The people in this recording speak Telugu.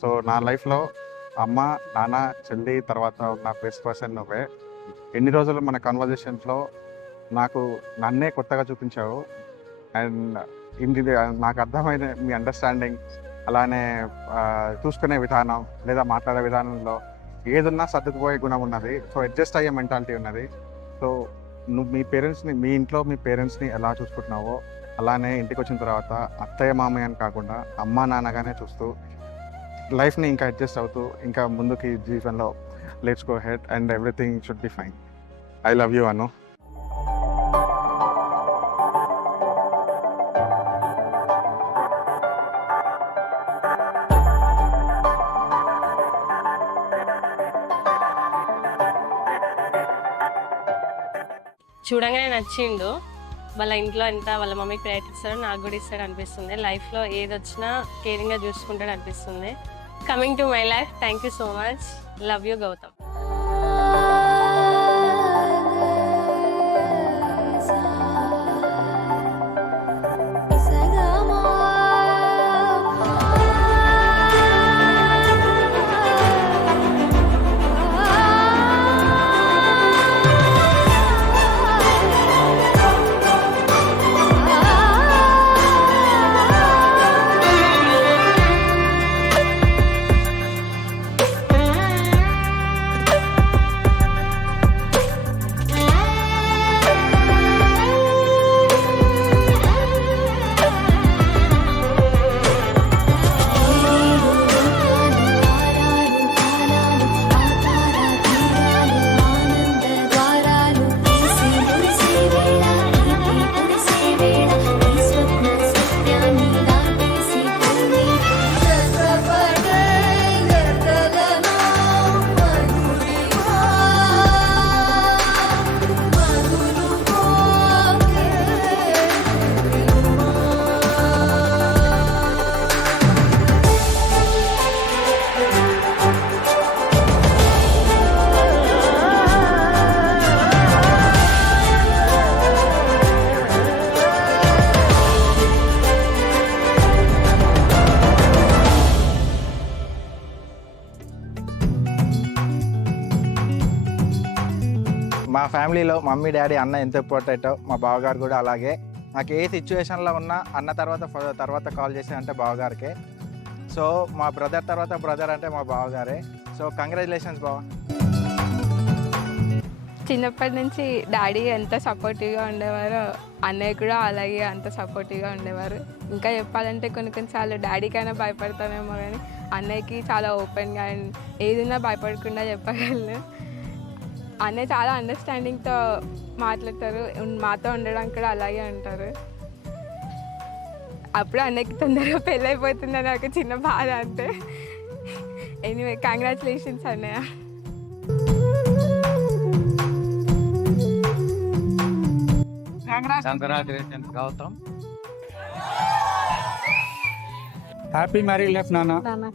సో నా లైఫ్లో అమ్మ, నాన్న, చెల్లి తర్వాత ఉన్న బెస్ట్ పర్సన్ నువ్వే. ఎన్ని రోజులు మన కన్వర్జేషన్స్లో నన్నే కొత్తగా చూపించావు. అండ్ ఇది నాకు అర్థమైన మీ అండర్స్టాండింగ్, అలానే చూసుకునే విధానం లేదా మాట్లాడే విధానంలో ఏదున్నా సర్దుకుపోయే గుణం ఉన్నది. సో అడ్జస్ట్ అయ్యే మెంటాలిటీ ఉన్నది. సో నువ్వు మీ ఇంట్లో మీ పేరెంట్స్ని ఎలా చూసుకుంటున్నావో అలానే ఇంటికి వచ్చిన తర్వాత అత్తయ్య మామయ్య అని కాకుండా అమ్మ నాన్నగానే చూస్తూ లైఫ్ని ఇంకా అడ్జస్ట్ అవుతూ ఇంకా ముందుకి జీవనంలో let's go head and everything should be fine. I love you Anu. చూడంగానే నచ్చిండు. వాళ్ళ ఇంట్లో ఎంత వాళ్ళ మమ్మీకి ప్రయత్నిస్తాడో నాకు కూడా ఇస్తాడు అనిపిస్తుంది. లైఫ్లో ఏది వచ్చినా కేరింగ్గా చూసుకుంటాడు అనిపిస్తుంది. Coming to my life, thank you so much. Love you Gautam. మా ఫ్యామిలీలో మమ్మీ డాడీ అన్న ఎంత ఇంపార్టెంటో మా బావగారు కూడా అలాగే. నాకు ఏ సిచ్యువేషన్లో ఉన్నా అన్న తర్వాత కాల్ చేసి అంటే బావగారికే. సో మా బ్రదర్ అంటే మా బావగారే. సో కంగ్రాచులేషన్స్ బావ. చిన్నప్పటి నుంచి డాడీ ఎంత సపోర్టివ్గా ఉండేవారో అన్నయ్య కూడా అలాగే అంత సపోర్టివ్గా ఉండేవారు. ఇంకా చెప్పాలంటే కొన్నిసార్లు డాడీకైనా భయపడతానేమో కానీ అన్నయ్యకి చాలా ఓపెన్గా అండ్ ఏదైనా భయపడకుండా చెప్పగలను. అన్నయ్య చాలా అండర్స్టాండింగ్తో మాట్లాడతారు. మాతో ఉండడానికి కూడా అలాగే ఉంటారు. అప్పుడు అన్నయ్యకి తొందరగా పెళ్ళి అయిపోతుందని నాకు చిన్న బాధ అంతే. ఎనీవే కంగ్రాచులేషన్స్ అన్నయ్య. Congratulations Gautam. Happy married life నాన్న.